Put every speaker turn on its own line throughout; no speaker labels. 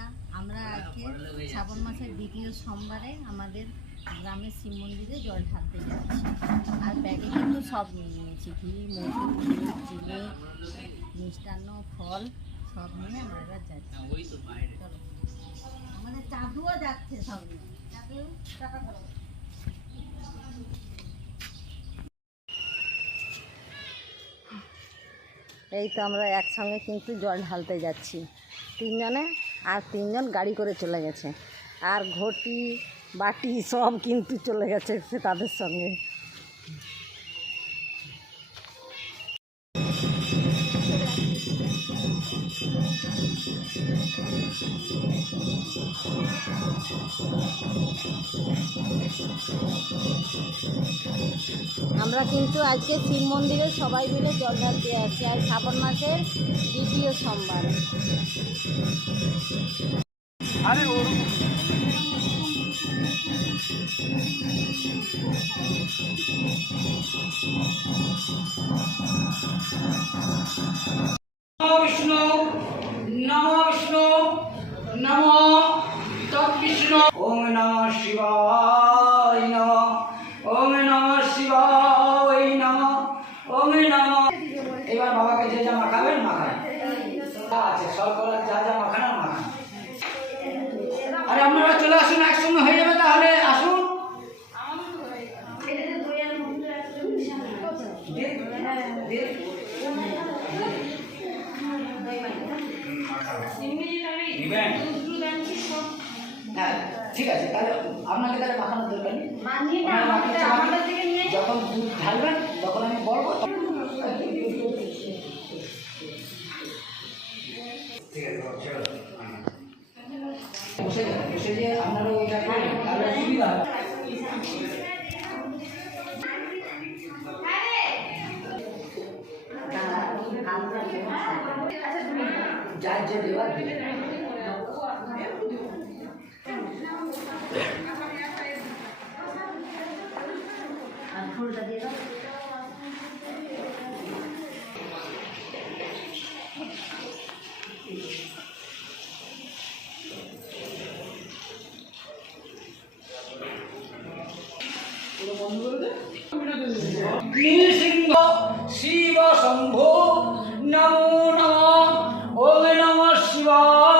বন্ধুরা আমরা আজকে শ্রাবণ মাসের দ্বিতীয় সোমবারে আমাদের গ্রামের শিব মন্দিরে জল ঢালতে যাচ্ছি। আর ব্যাগে কিন্তু সব নিয়ে নিয়েছি, ঘি, মধু চিনি, মিষ্টান্ন, ফল, সব নিয়ে আমরা যাচ্ছি। আমাদের চাঁদুও যাচ্ছে সব এই তো আমরা একসঙ্গে কিন্তু জল ঢালতে যাচ্ছি। তিনজনে? আর তিনজন গাড়ি করে চলে গেছে। আর ঘটি, বাটি সব কিন্তু চলে গেছে সে তাদের সঙ্গে। আমরা কিন্তু আজকে শিব মন্দিরে সবাই মিলে জল ঢালতে আছি আর শ্রাবণ মাসের দ্বিতীয় সোমবার।
নমঃ শিবায় নমঃ ওম নমঃ। এবার বাবাকে যে যা মাখাবেন মাখান। আছে যা যা মাখান মাখান। আরে আপনারা চলে আসুন একসঙ্গে হয়ে যাবে তাহলে আসুন? হ্যাঁ, ঠিক আছে তাহলে আপনাকে তাহলে মাখানোর দরকার নেই। যখন দুধ ঢালবেন তখন আমি বলব ঠিক আছে বসে বসে যেয়ে আপনারা ওইটা করবেন, তাহলে সুবিধা যার যে দেওয়ার নৃসিংহ শিব শম্ভু নমো নম। ওম নম শিবায়।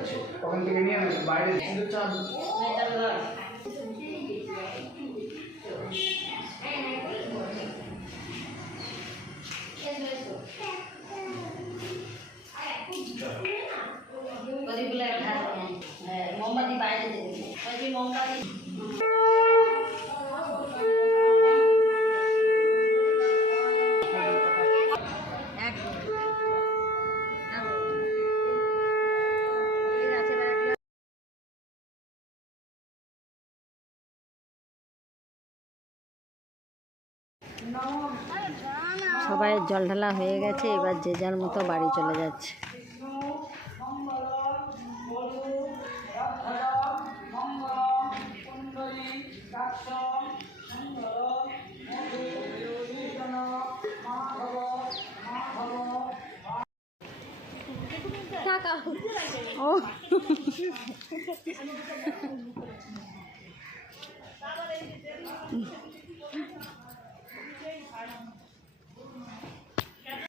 দুর্ভয়ং ওখান থেকে নিয়ে আমি বাইরে
হ্যাঁ, মোমবাতি বাইরে দেবে ওই যে মোমবাতি সবাই জল ঢালা হয়ে গেছে এবার যে যার মতো বাড়ি চলে যাচ্ছে। ও।